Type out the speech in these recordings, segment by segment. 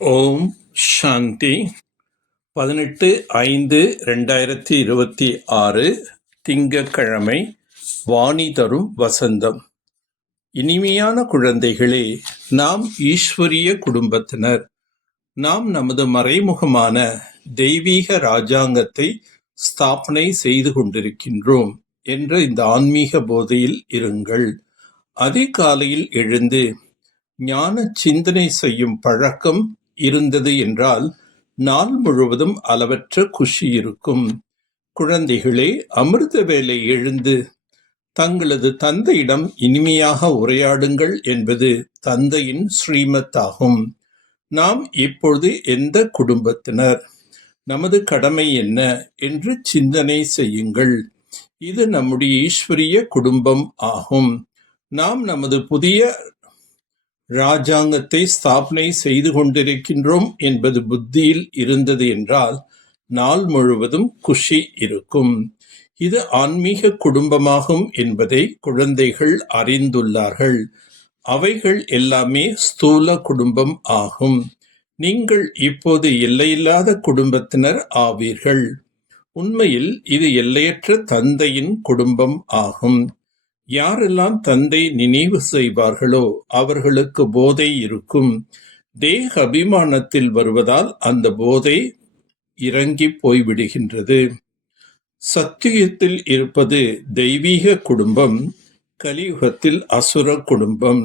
ஓம் சாந்தி. 18/5/2026 திங்கட்கிழமை. வாணி தரும் வசந்தம். இனிமையான குழந்தைகளே, நாம் ஈஸ்வரிய குடும்பத்தினர். நாம் நமது மறைமுகமான தெய்வீக ராஜாங்கத்தை ஸ்தாபனை செய்து கொண்டிருக்கின்றோம் என்ற இந்த ஆன்மீக போதையில் இருங்கள். அதிகாலையில் எழுந்து ஞான சிந்தனை செய்யும் பழக்கம் இருந்தது என்றால் நாள் முழுவதும் அளவற்ற குஷி இருக்கும். குழந்தைகளே, அமிர்த வேளை எழுந்து தங்களது தந்தையிடம் இனிமையாக உரையாடுங்கள் என்பது தந்தையின் ஸ்ரீமத் ஆகும். நாம் இப்பொழுது எந்த குடும்பத்தினர், நமது கடமை என்ன என்று சிந்தனை செய்யுங்கள். இது நம்முடைய ஈஸ்வரிய குடும்பம் ஆகும். நாம் நமது புதிய ராஜாங்கத்தை ஸ்தாபனை செய்து கொண்டிருக்கின்றோம் என்பது புத்தியில் இருந்தது என்றால் நாள் முழுவதும் குஷி இருக்கும். இது ஆன்மீக குடும்பமாகும் என்பதை குழந்தைகள் அறிந்துள்ளார்கள். அவைகள் எல்லாமே ஸ்தூல குடும்பம் ஆகும். நீங்கள் இப்போது எல்லையில்லாத குடும்பத்தினர் ஆவீர்கள். உண்மையில் இது எல்லையற்ற தந்தையின் குடும்பம் ஆகும். யாரெல்லாம் தந்தை நினைவு செய்வார்களோ அவர்களுக்கு போதை இருக்கும். தேக அபிமானத்தில் வருவதால் அந்த போதை இறங்கி போய்விடுகின்றது. சத்தியுகத்தில் இருப்பது தெய்வீக குடும்பம், கலியுகத்தில் அசுர குடும்பம்.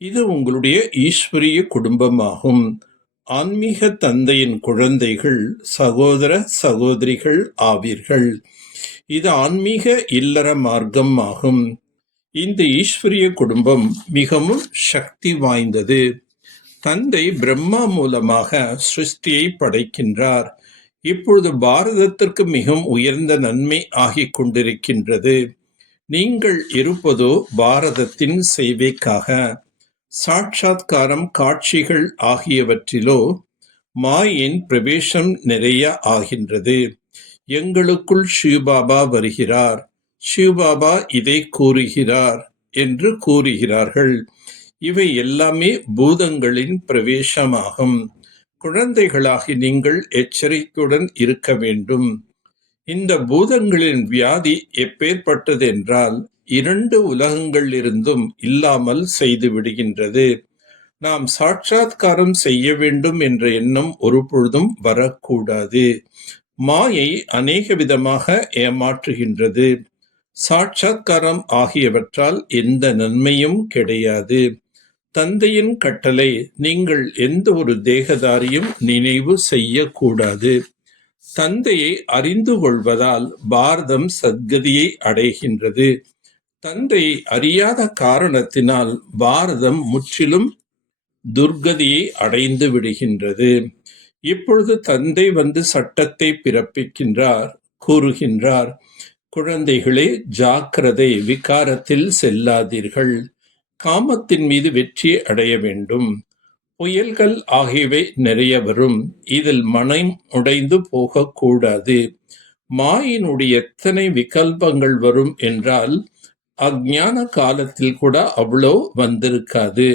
இது உங்களுடைய ஈஸ்வரிய குடும்பமாகும். ஆன்மீக தந்தையின் குழந்தைகள் சகோதர சகோதரிகள் ஆவீர்கள். இது ஆன்மீக இல்லற மார்க்கம் ஆகும். இந்த ஈஸ்வரிய குடும்பம் மிகவும் சக்தி வாய்ந்தது. தந்தை பிரம்மா மூலமாக சிருஷ்டியை படைக்கின்றார். இப்பொழுது பாரதத்திற்கு மிகவும் உயர்ந்த நன்மை ஆகிக் கொண்டிருக்கின்றது. நீங்கள் இருப்பதோ பாரதத்தின் சேவைக்காக. சாட்சாத்காரம், காட்சிகள் ஆகியவற்றிலோ மாயின் பிரவேசம் நிறைய ஆகின்றது. எங்களுக்குள் சிவபாபா வருகிறார், சிவபாபா இதை கூறுகிறார் என்று கூறுகிறார்கள். இவை எல்லாமே பூதங்களின் பிரவேசமாகும். குழந்தைகளாகி நீங்கள் எச்சரிக்கையுடன் இருக்க வேண்டும். இந்த பூதங்களின் வியாதி எப்பேற்பட்டது என்றால் 2 உலகங்களிலிருந்தும் இல்லாமல் செய்து விடுகின்றது. நாம் சாட்சாத்காரம் செய்ய வேண்டும் என்ற எண்ணம் ஒருபொழுதும் வரக்கூடாது. மாயை அநேக விதமாக ஏமாற்றுகின்றது. சாட்சாத்காரம் ஆகியவற்றால் எந்த நன்மையும் கிடையாது. தந்தையின் கட்டளை, நீங்கள் எந்த ஒரு தேகதாரியும் நினைவு செய்யக்கூடாது. தந்தையை அறிந்து கொள்வதால் பாரதம் சத்கதியை அடைகின்றது. தந்தையை அறியாத காரணத்தினால் பாரதம் முற்றிலும் துர்கதியை அடைந்து விடுகின்றது. இப்பொழுது தந்தை வந்து சட்டத்தை பிறப்பிக்கின்றார், கூறுகின்றார், குழந்தைகளே, ஜாக்கிரதை, விகாரத்தில் செல்லாதீர்கள். காமத்தின் மீது வெற்றி அடைய வேண்டும். புயல்கள் ஆகியவை நிறைய வரும். இதில் மனம் உடைந்து போகக்கூடாது. மாயினுடைய எத்தனை விகல்பங்கள் வரும் என்றால் அஞ்ஞான காலத்தில் கூட அவ்வளோ வந்திருக்காது.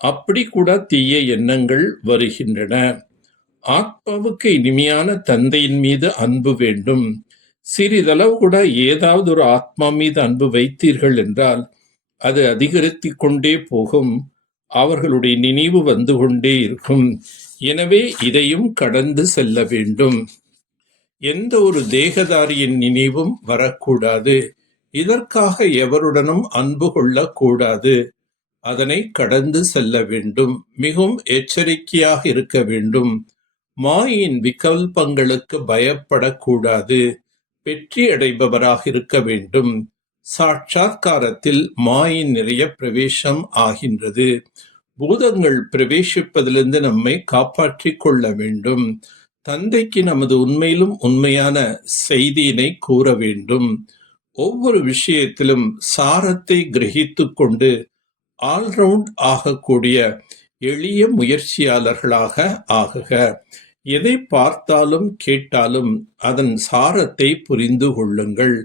அப்படி கூட தீய எண்ணங்கள் வருகின்றன. ஆத்மாவுக்கு இனிமையான தந்தையின் மீது அன்பு வேண்டும். சிறிதளவு கூட ஏதாவது ஒரு ஆத்மா மீது அன்பு வைத்தீர்கள் என்றால் அது அதிகரித்து கொண்டே போகும். அவர்களுடைய நினைவு வந்து கொண்டே இருக்கும். எனவே இதையும் கடந்து செல்ல வேண்டும். எந்த ஒரு தேகதாரியின் நினைவும் வரக்கூடாது. இதற்காக எவருடனும் அன்பு கொள்ளக்கூடாது. அதனை கடந்து செல்ல வேண்டும். மிகவும் எச்சரிக்கையாக இருக்க வேண்டும். மாயின் விகல்பங்களுக்கு பயப்படக்கூடாது. வெற்றி அடைபவராக இருக்க வேண்டும். சாட்சாத்காரத்தில் மாயின் நிறைய பிரவேசம் ஆகின்றது. பூதங்கள் பிரவேசிப்பதிலிருந்து நம்மை காப்பாற்றிக் கொள்ள வேண்டும். தந்தைக்கு நமது உண்மையிலும் உண்மையான செய்தியினை கூற வேண்டும். ஒவ்வொரு விஷயத்திலும் சாரத்தை கிரகித்து கொண்டு ஆல்ரவுண்ட் ஆகக்கூடிய எளிய முயற்சியாளர்களாக ஆகுக. எதை பார்த்தாலும் கேட்டாலும் அதன் சாரத்தை புரிந்து கொள்ளுங்கள்.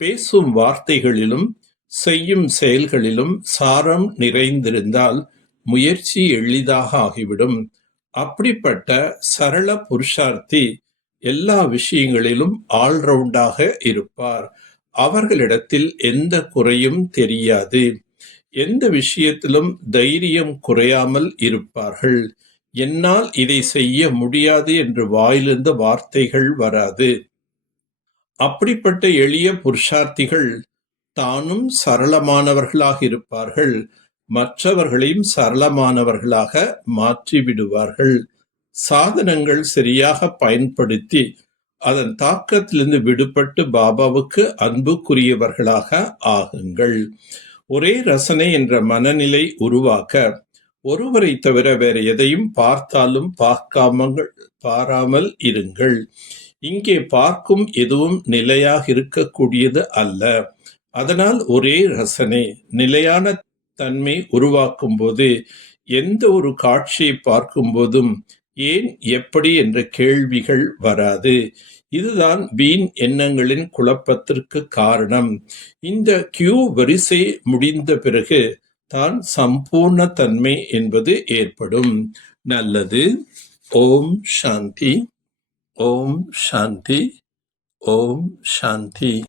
பேசும் வார்த்தைகளிலும் செய்யும் செயல்களிலும் சாரம் நிறைந்திருந்தால் முயற்சி எளிதாக ஆகிவிடும். அப்படிப்பட்ட சரள புருஷார்த்தி எல்லா விஷயங்களிலும் ஆல்ரவுண்டாக இருப்பார். அவர்களிடத்தில் எந்த குறையும் தெரியாது. எந்த விஷயத்திலும் தைரியம் குறையாமல் இருப்பார்கள். என்னால் இதை செய்ய முடியாது என்று வாயிலிருந்து வார்த்தைகள் வராது. அப்படிப்பட்ட எளிய புருஷார்த்திகள் தானும் சரளமானவர்களாக இருப்பார்கள், மற்றவர்களையும் சரளமானவர்களாக மாற்றிவிடுவார்கள். சாதனங்கள் சரியாக பயன்படுத்தி அதன் தாக்கத்திலிருந்து விடுபட்டு பாபாவுக்கு அன்புக்குரியவர்களாக ஆகுங்கள். ஒரே ரசனை என்ற மனநிலை உருவாக்க ஒருவரை தவிர வேற எதையும் பார்த்தாலும் பாராமல் இருங்கள். இங்கே பார்க்கும் எதுவும் நிலையாக இருக்கக்கூடியது அல்ல. அதனால் ஒரே ரசனை நிலையான தன்மை உருவாக்கும் போது எந்த ஒரு காட்சியை பார்க்கும் போதும் ஏன், எப்படி என்ற கேள்விகள் வராது. இதுதான் வீண் எண்ணங்களின் குழப்பத்திற்கு காரணம். இந்த வரிசை முடிந்த பிறகு தான் சம்பூர்ண தன்மை என்பது ஏற்படும். நல்லது. ஓம் சாந்தி. ஓம் சாந்தி. ஓம் சாந்தி.